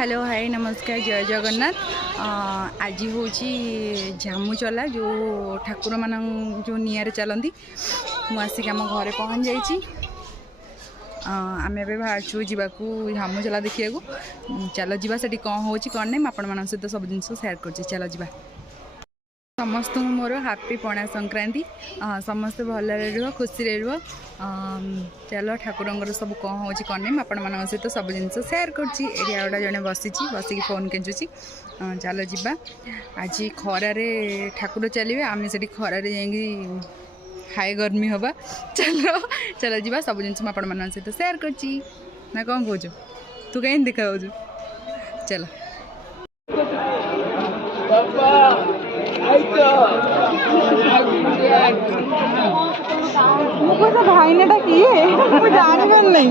Hello hi नमस्कार जय जगन्नाथ। आज हूँ झामु चला जो ठाकुर मान जो निआरे चलती मुझे आम घरे पहुँच जाइए। आम ए बाहर जावाक झामु चला देखा चलो जा से कौन हो कौन नहीं आपण सहित सब जिन सेयार कर चलो जा समस्त मोर हापी पणा संक्रांति समस्त भल रुह खुशी रुह। चलो ठाकुर सब कौन हो कौन नहीं आपण मान सहित सब जिन सेयार करा जड़े बसी बसिक फोन केचुची। चलो जा आज खरारे ठाकुर चलिए आम से खरारे जा हाई गर्मी हवा। चलो चलो जा सब जिन आपण मान सहित सेयार कर कौन कौच तू कहीं देखा चलो भाई ने किए जान नहीं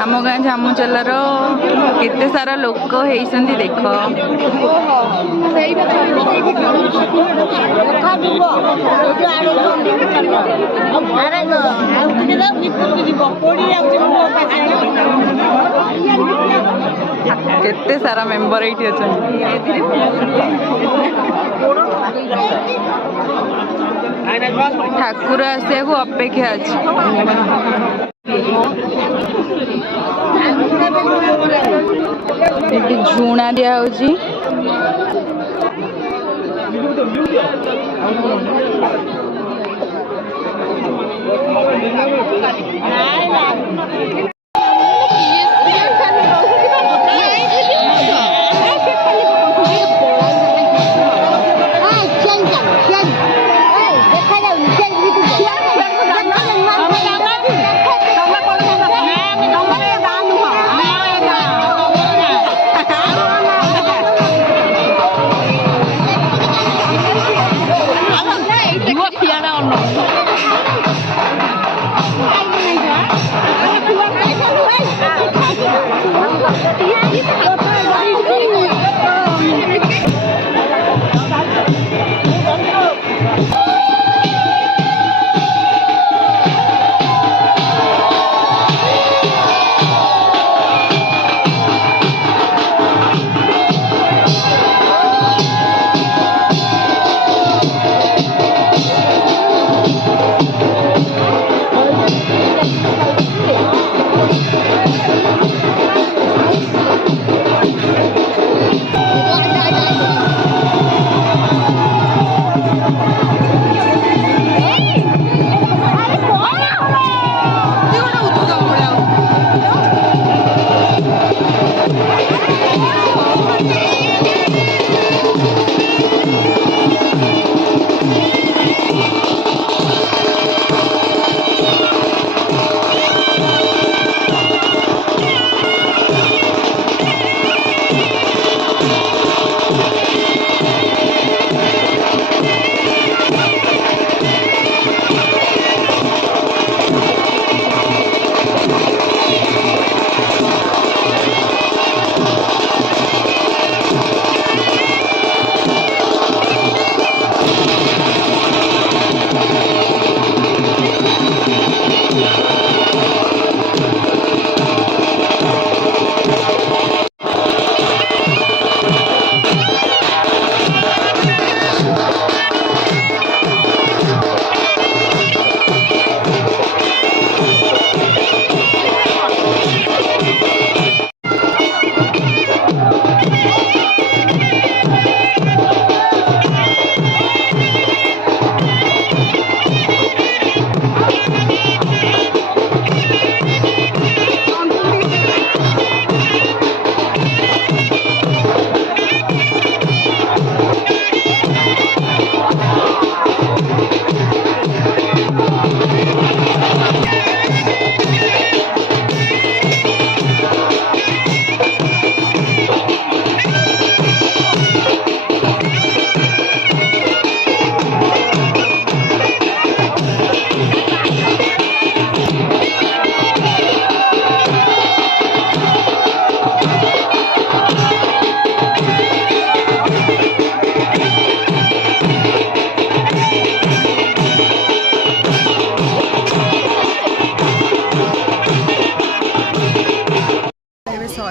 आम गाँ झामु चलार केते सारा लोक होती देख केते सारा मेंबर ये अच्छा ठाकुर आसिया को अपेक्षा अच्छी झुणा दिया होची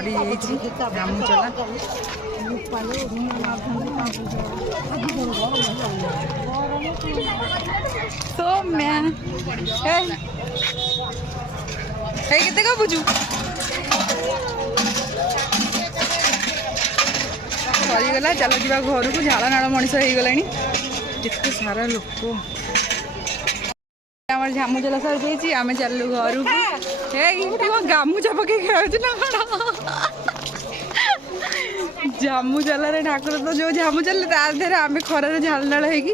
ସରି ଯାଇଛି ଜାମୁ ଚଲା। ସୌମ୍ୟା ହେଇ କେତେ କଣ ବୁଝୁ ସରିଗଲା। ଚାଲ ଯିବା ଘରକୁ। ଝାଳ ନାଳ ମଣିଷ ହେଇଗଲାଣି। କେତେ ସାରା ଲୋକ। ଆମର ଝାମୁଚଲା ସରିଯାଇଛି। ଆମେ ଚାଲିଲୁ ଘରକୁ। ହେଇ ଗାମୁଛା ପକେଇ ଖାଉଛି ନା କଣ? ଝାମୁଚଲାରେ ଠାକୁର ତ ଯୋଉ ଝାମୁ ଚାଲିଲେ ତା ଦେହରେ ଆମେ ଖରାରେ ଝାଳ ନାଳ ହେଇକି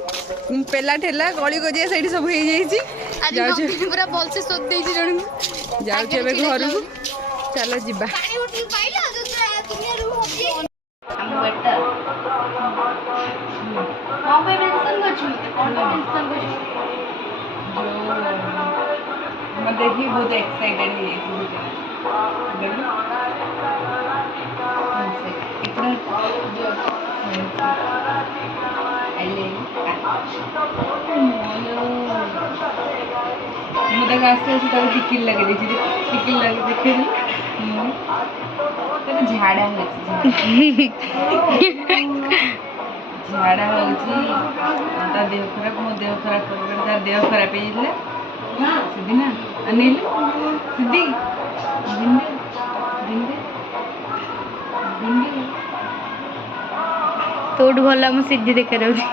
ପେଲା ଠେଲା ଗଳି ଗଜିଆ ସେଇଠି ସବୁ ହେଇଯାଇଛି। ଯାଉଛୁ ପୁରା ଭଲସେ ସୋଦ ଦେଇଛି ଜଣକୁ। ଯାଉଛୁ ଏବେ ଘରକୁ। ଚାଲ ଯିବା। देखी बहुत एक्साइटेड है मुझे टिकिट लगे टिकिट लगे देखे झाड़ा झाड़ा हो देह खराब मो देह खराब कर देह खराब हो सिद्धि ना अनिल सिद्धि भिंडे भिंडे भिंडे तोड़ भला मु सिद्धि देखा जाउछी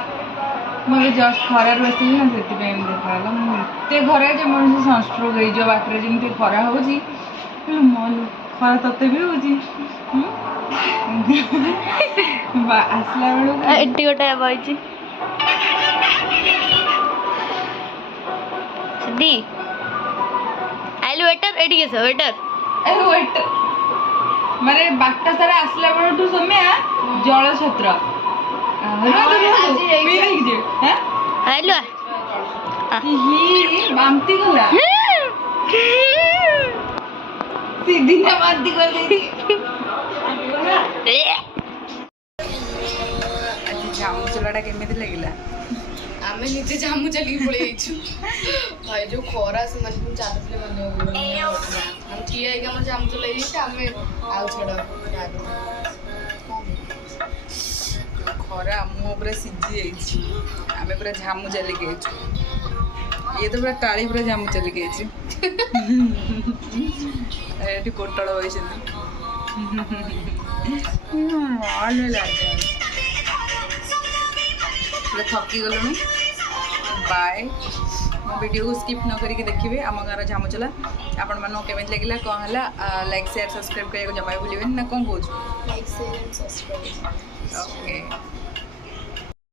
मुझे जस्ट खरार बसिली ना से देखा ते घरे जे मनुष्य सनस्ट्रोक हो जो बाटर जमी खरा होची मन खरा तते भी होची आसला बेलू एटी गोटे बइची सिद्धि आइलु वेटर एटी केस वेटर ए वेटर माने बाटा सारा आसला बेलू सौम्या जल छत्र आइलु ही बांती गला सिद्धि ना बांती कर देती जामु चलाटा केमिति लागिला आमे निजे जामु चली पळे आइछु भाई जो खरा से मन चालले बने हम ठिया के हम जामु चले आइछ आमे आउ छडा खरा मु पूरा सिद्धि आइछि आमे पूरा जामु चली के आइछु ये तो पूरा टाळी पूरा जामु चली के आइछि एठी कोटळ होइछन माल लागे पूरा थकी गलुनु बाय मो वीडियो को स्किप न करके देखिए आम गाँव झामुचला आपण मन केमिति लगिला कौन है लाइक शेयर सब्सक्राइब करने को जमा भूलिए ना कौन कौन like share and subscribe okay